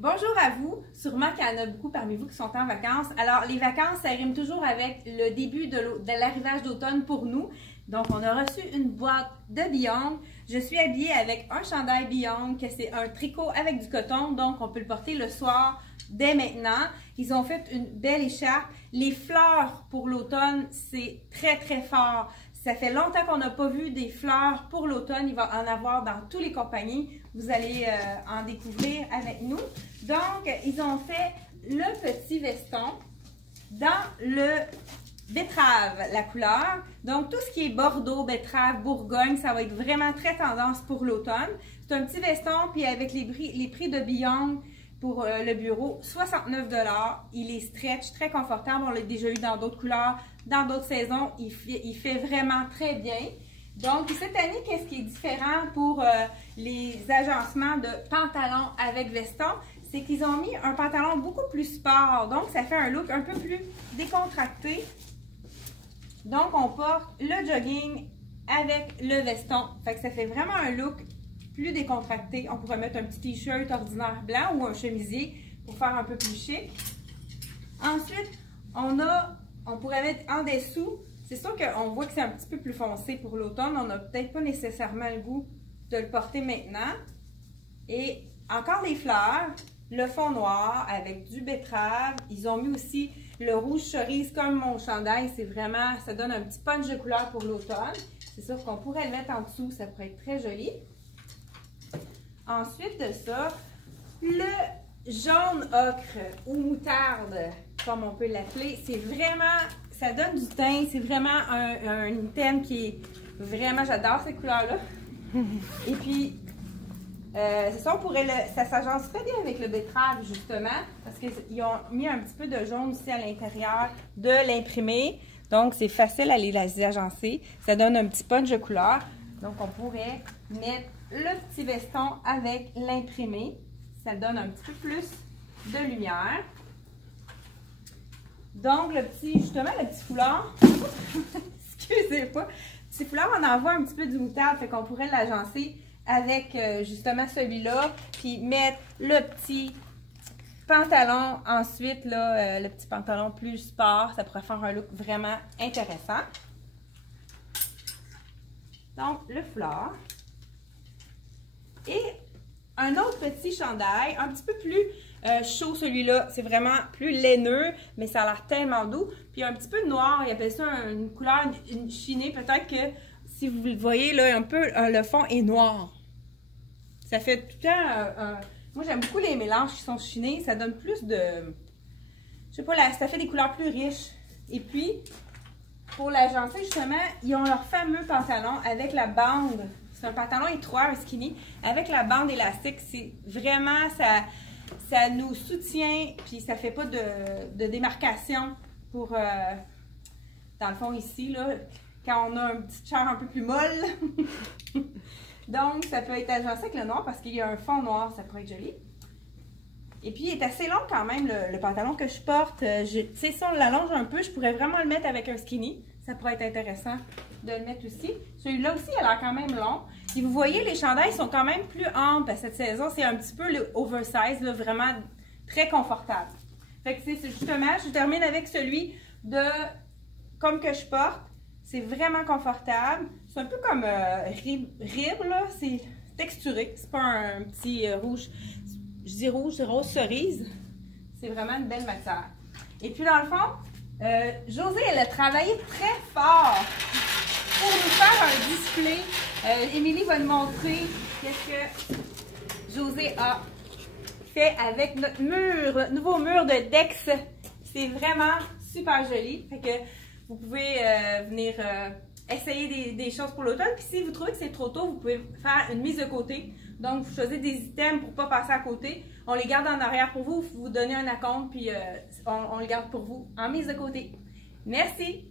Bonjour à vous, sûrement qu'il y en a beaucoup parmi vous qui sont en vacances. Alors, les vacances, ça rime toujours avec le début de l'arrivage d'automne pour nous. Donc, on a reçu une boîte de Beyond. Je suis habillée avec un chandail Beyond, que c'est un tricot avec du coton, donc on peut le porter le soir dès maintenant. Ils ont fait une belle écharpe. Les fleurs pour l'automne, c'est très très fort. Ça fait longtemps qu'on n'a pas vu des fleurs pour l'automne. Il va en avoir dans toutes les compagnies. Vous allez en découvrir avec nous. Donc, ils ont fait le petit veston dans le betterave, la couleur. Donc, tout ce qui est Bordeaux, betterave, Bourgogne, ça va être vraiment très tendance pour l'automne. C'est un petit veston, puis avec les prix de Beyond pour le bureau, 69 $. Il est stretch, très confortable. On l'a déjà eu dans d'autres couleurs, dans d'autres saisons. Il fait vraiment très bien. Donc, cette année, qu'est-ce qui est différent pour les agencements de pantalons avec veston? C'est qu'ils ont mis un pantalon beaucoup plus sport. Donc, ça fait un look un peu plus décontracté. Donc, on porte le jogging avec le veston. Fait que ça fait vraiment un look plus décontracté. On pourrait mettre un petit t-shirt ordinaire blanc ou un chemisier pour faire un peu plus chic. Ensuite, on pourrait mettre en dessous. C'est sûr qu'on voit que c'est un petit peu plus foncé pour l'automne. On n'a peut-être pas nécessairement le goût de le porter maintenant. Et encore les fleurs, le fond noir avec du betterave. Ils ont mis aussi le rouge cerise comme mon chandail. C'est vraiment, ça donne un petit punch de couleur pour l'automne. C'est sûr qu'on pourrait le mettre en dessous. Ça pourrait être très joli. Ensuite de ça, le jaune ocre ou moutarde, comme on peut l'appeler, c'est vraiment, ça donne du teint, c'est vraiment un thème qui est vraiment, j'adore ces couleurs-là. Et puis, c'est ça, ça s'agence très bien avec le betterave, justement, parce qu'ils ont mis un petit peu de jaune aussi à l'intérieur de l'imprimé. Donc, c'est facile à les agencer. Ça donne un petit punch de couleur. Donc, on pourrait mettre le petit veston avec l'imprimé. Ça donne un petit peu plus de lumière. Donc, justement, le petit foulard, excusez-moi, le petit foulard, on envoie un petit peu du moutarde, fait qu'on pourrait l'agencer avec justement celui-là, puis mettre le petit pantalon ensuite, là, le petit pantalon plus sport, ça pourrait faire un look vraiment intéressant. Donc, le foulard. Et un autre petit chandail, un petit peu plus chaud celui-là. C'est vraiment plus laineux, mais ça a l'air tellement doux. Puis un petit peu noir, il appelle ça une couleur chinée. Peut-être que si vous le voyez, là, un peu, le fond est noir. Ça fait tout le temps... moi, j'aime beaucoup les mélanges qui sont chinés. Ça donne plus de... Je sais pas, ça fait des couleurs plus riches. Et puis, pour l'agencer, justement, ils ont leur fameux pantalon avec la bande. C'est un pantalon étroit, un skinny, avec la bande élastique. C'est vraiment, ça nous soutient, puis ça fait pas de démarcation pour, dans le fond ici, là, quand on a une petite chair un peu plus molle. Donc, ça peut être agencé avec le noir parce qu'il y a un fond noir, ça pourrait être joli. Et puis, il est assez long quand même, le pantalon que je porte. Tu sais, si on l'allonge un peu, je pourrais vraiment le mettre avec un skinny. Ça pourrait être intéressant de le mettre aussi. Celui-là aussi, il a l'air quand même long. Et vous voyez, les chandails sont quand même plus amples à cette saison. C'est un petit peu le oversize, là, vraiment très confortable. Fait que c'est justement, je termine avec celui comme que je porte. C'est vraiment confortable. C'est un peu comme rib, là. C'est texturé. C'est pas un petit rouge. Je dis rouge, c'est rose cerise. C'est vraiment une belle matière. Et puis, dans le fond, Josée, elle a travaillé très fort pour nous faire un display. Émilie va nous montrer qu'est-ce que Josée a fait avec notre nouveau mur de Dex. C'est vraiment super joli. Fait que vous pouvez venir essayer des choses pour l'automne. Puis si vous trouvez que c'est trop tôt, vous pouvez faire une mise de côté. Donc, vous choisissez des items pour ne pas passer à côté. On les garde en arrière pour vous. Vous donnez un acompte, puis on les garde pour vous en mise de côté. Merci!